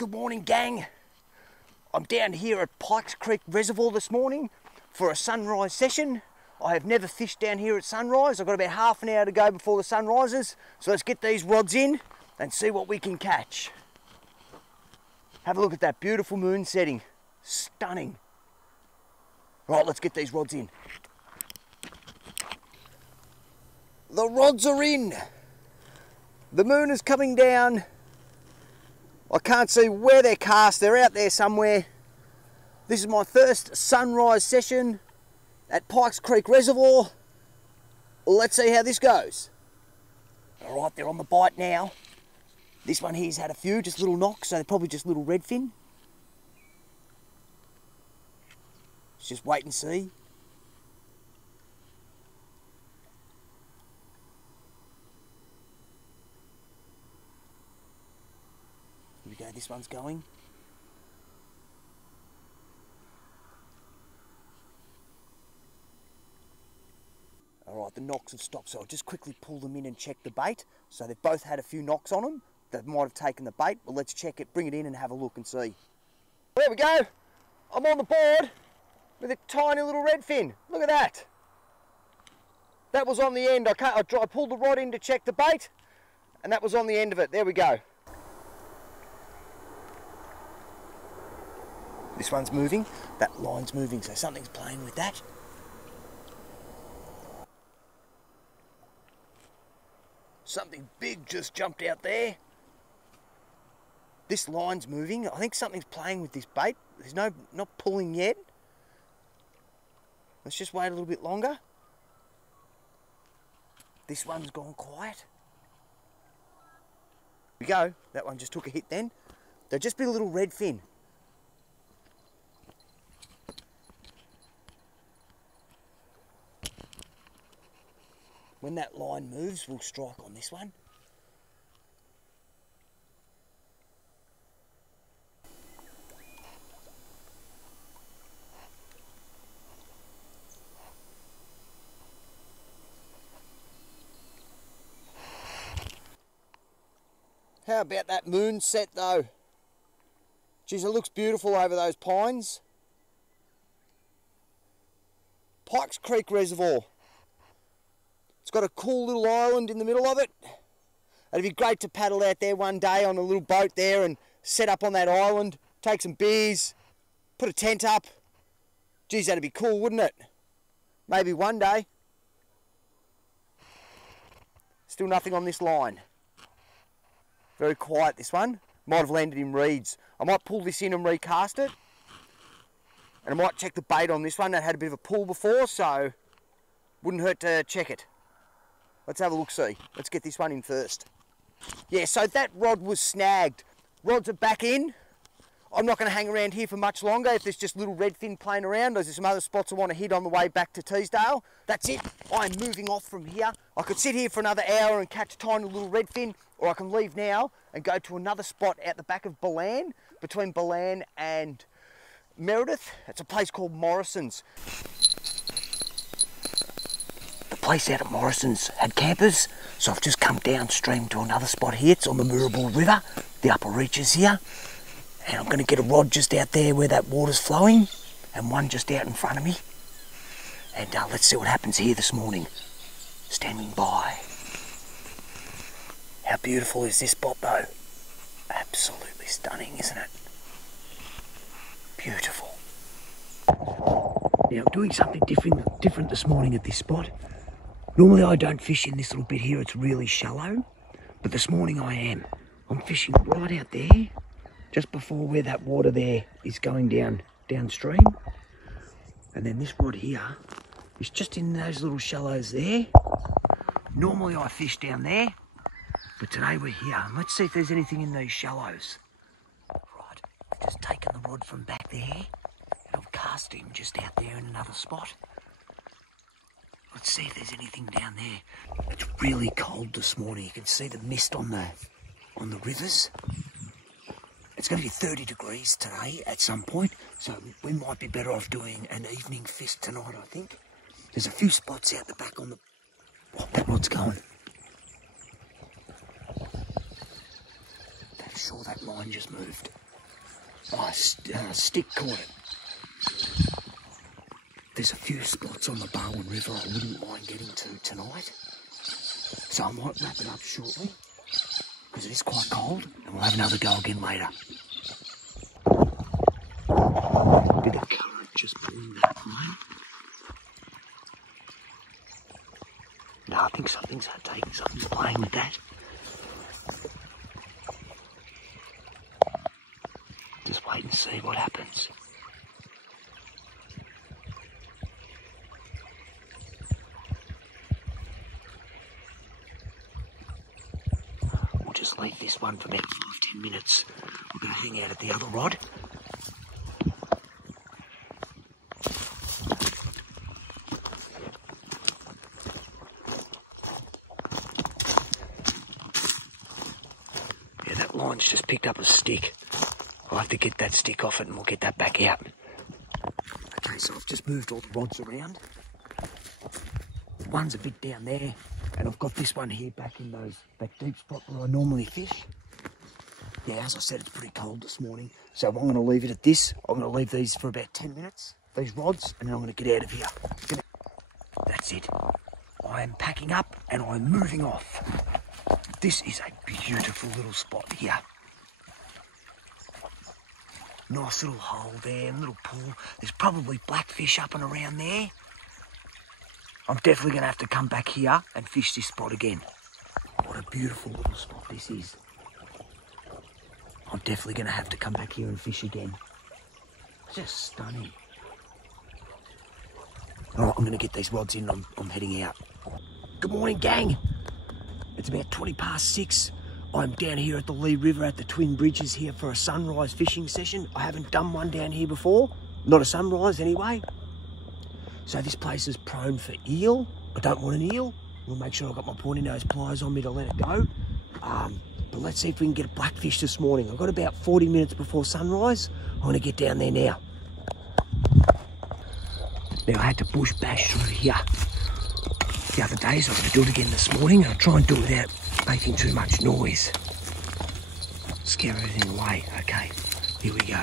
Good morning, gang. I'm down here at Pikes Creek Reservoir this morning for a sunrise session. I have never fished down here at sunrise. I've got about half an hour to go before the sun rises. So let's get these rods in and see what we can catch. Have a look at that beautiful moon setting. Stunning. Right, let's get these rods in. The rods are in. The moon is coming down. I can't see where they're cast. They're out there somewhere. This is my first sunrise session at Pikes Creek Reservoir. Let's see how this goes. All right, they're on the bite now. This one here's had a few, just little knocks, so they're probably just little redfin. Let's just wait and see. Here we go, this one's going. Alright, the knocks have stopped, so I'll just quickly pull them in and check the bait. So they've both had a few knocks on them. That might have taken the bait. Well, let's check it, bring it in and have a look and see. There we go. I'm on the board with a tiny little redfin. Look at that. That was on the end. I pulled the rod in to check the bait, and that was on the end of it. There we go. This one's moving, that line's moving, so something's playing with that. Something big just jumped out there. This line's moving. I think something's playing with this bait. There's not pulling yet. Let's just wait a little bit longer. This one's gone quiet. Here we go. That one just took a hit then. There'll just be a little redfin. When that line moves, we'll strike on this one. How about that moon set though? Geez, it looks beautiful over those pines. Pikes Creek Reservoir. It's got a cool little island in the middle of it. It'd be great to paddle out there one day on a little boat there and set up on that island, take some beers, put a tent up. Geez, that'd be cool, wouldn't it? Maybe one day. Still nothing on this line. Very quiet, this one. Might have landed in reeds. I might pull this in and recast it. And I might check the bait on this one. That had a bit of a pull before, so wouldn't hurt to check it. Let's have a look-see. Let's get this one in first. Yeah, so that rod was snagged. Rods are back in. I'm not going to hang around here for much longer if there's just little redfin playing around. There's some other spots I want to hit on the way back to Teesdale. That's it. I'm moving off from here. I could sit here for another hour and catch a tiny little redfin, or I can leave now and go to another spot out the back of Ballan, between Ballan and Meredith. It's a place called Morrison's. Place out at Morrison's had campers, so I've just come downstream to another spot here. It's on the Moorabool River, the upper reaches here, and I'm going to get a rod just out there where that water's flowing and one just out in front of me, and let's see what happens here this morning. Standing by. How beautiful is this spot though? Absolutely stunning, isn't it? Beautiful. Now, doing something different this morning at this spot. Normally I don't fish in this little bit here, it's really shallow, but this morning I am. I'm fishing right out there, just before where that water there is going downstream. And then this rod here is just in those little shallows there. Normally I fish down there, but today we're here. And let's see if there's anything in these shallows. Right, I've just taken the rod from back there, and I'm casting just out there in another spot. Let's see if there's anything down there. It's really cold this morning. You can see the mist on the rivers. It's going to be 30 degrees today at some point, so we might be better off doing an evening fish tonight, I think. There's a few spots out the back on the... Oh, that rod's going. I'm sure that line just moved. Oh, stick caught it. There's a few spots on the Barwon River I wouldn't mind getting to tonight. So I might wrap it up shortly, because it is quite cold, and we'll have another go again later. Did the current just pulling that line? No, I think something's playing with that. Just wait and see what happens. We'll just leave this one for about 5-10 minutes. We're going to hang out at the other rod. Yeah, that line's just picked up a stick. I'll have to get that stick off it and we'll get that back out. Okay, so I've just moved all the rods around. One's a bit down there, and I've got this one here back in that deep spot where I normally fish. Yeah, as I said, it's pretty cold this morning, so I'm going to leave it at this. I'm going to leave these for about 10 minutes, these rods, and then I'm going to get out of here. That's it. I am packing up and I'm moving off. This is a beautiful little spot here. Nice little hole there, little pool. There's probably blackfish up and around there. I'm definitely going to have to come back here and fish this spot again. What a beautiful little spot this is. I'm definitely going to have to come back here and fish again. It's just stunning. All right, I'm going to get these rods in and I'm heading out. Good morning, gang. It's about 6:20. I'm down here at the Leigh River at the Twin Bridges here for a sunrise fishing session. I haven't done one down here before. Not a sunrise anyway. So this place is prone for eel. I don't want an eel. We'll make sure I've got my pointy nose pliers on me to let it go. But let's see if we can get a blackfish this morning. I've got about 40 minutes before sunrise. I'm going to get down there now. Now I had to bush bash through here the other day, so I'm going to do it again this morning. I'll try and do it without making too much noise. Scare everything away. Okay, here we go.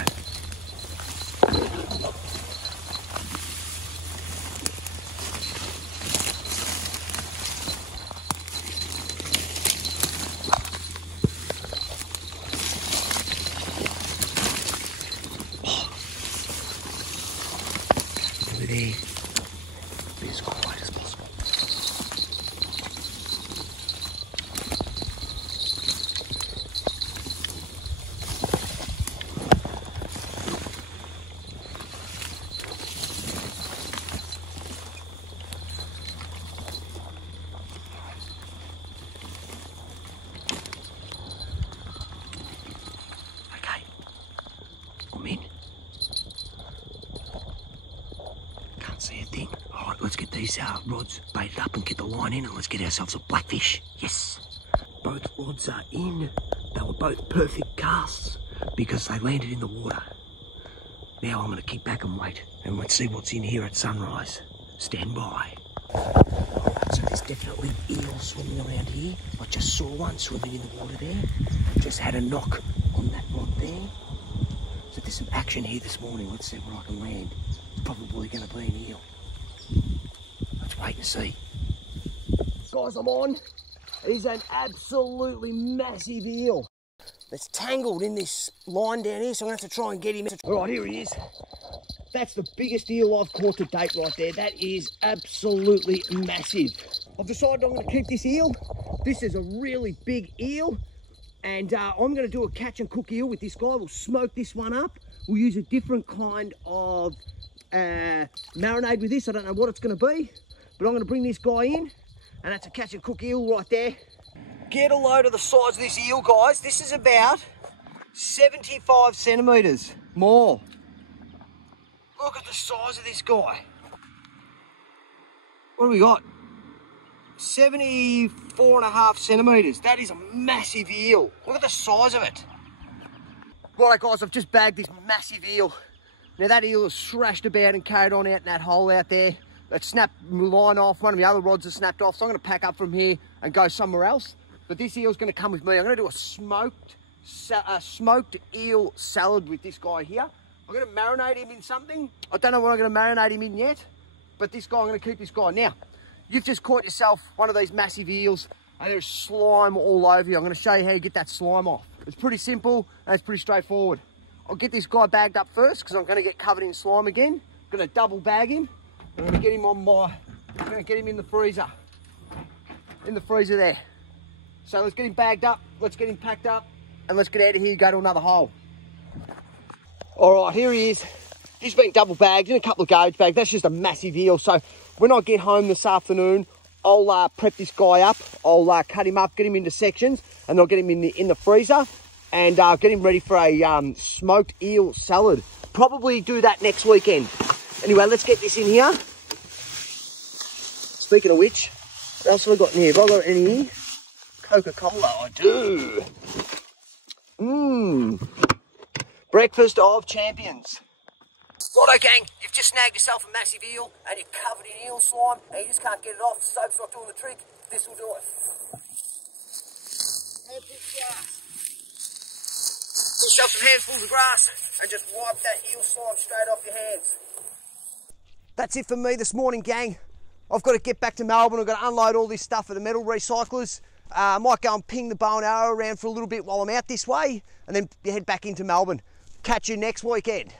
Over there. Be as quiet as possible. Okay, I'm in. Can't see a thing. All right, let's get these rods baited up and get the line in, and let's get ourselves a blackfish. Yes. Both rods are in. They were both perfect casts because they landed in the water. Now I'm going to kick back and wait, and let's see what's in here at sunrise. Stand by. Alright, so there's definitely eels swimming around here. I just saw one swimming in the water there. Just had a knock on that rod there. So there's some action here this morning. Let's see where I can land. It's probably going to be an eel. Let's wait and see. Guys, I'm on. It is an absolutely massive eel. It's tangled in this line down here, so I'm going to have to try and get him. All right, here he is. That's the biggest eel I've caught to date right there. That is absolutely massive. I've decided I'm going to keep this eel. This is a really big eel, and I'm going to do a catch and cook eel with this guy. We'll smoke this one up. We'll use a different kind of marinade with this. I don't know what it's going to be, but I'm going to bring this guy in, and that's a catch and cook eel right there. Get a load of the size of this eel, guys. This is about 75 centimetres more. Look at the size of this guy. What do we got? 74.5 centimetres. That is a massive eel. Look at the size of it. Right, guys, I've just bagged this massive eel. Now that eel is thrashed about and carried on out in that hole out there. It snapped my line off. One of the other rods has snapped off, so I'm going to pack up from here and go somewhere else. But this eel's going to come with me. I'm going to do a smoked smoked eel salad with this guy here. I'm going to marinate him in something. I don't know what I'm going to marinate him in yet, but this guy, I'm going to keep this guy. Now, you've just caught yourself one of these massive eels and there's slime all over you. I'm going to show you how you get that slime off. It's pretty simple and it's pretty straightforward. I'll get this guy bagged up first because I'm going to get covered in slime again. I'm going to double bag him. I'm going to get him on my, I'm going to get him in the freezer. In the freezer there. So let's get him bagged up, let's get him packed up, and let's get out of here and go to another hole. All right, here he is. He's been double bagged in a couple of garbage bags. That's just a massive eel. So when I get home this afternoon, I'll prep this guy up. I'll cut him up, get him into sections, and I'll get him in the freezer and get him ready for a smoked eel salad. Probably do that next weekend. Anyway, let's get this in here. Speaking of which, what else have I got in here? Have I got any Coca-Cola? I do. Breakfast of champions. Righto gang, you've just snagged yourself a massive eel and you're covered in eel slime and you just can't get it off. Soap's not doing the trick. This will do it. Pull yourself some handfuls of grass and just wipe that eel slime straight off your hands. That's it for me this morning, gang. I've got to get back to Melbourne. I've got to unload all this stuff at the metal recyclers. I might go and ping the bow and arrow around for a little bit while I'm out this way and then head back into Melbourne. Catch you next weekend.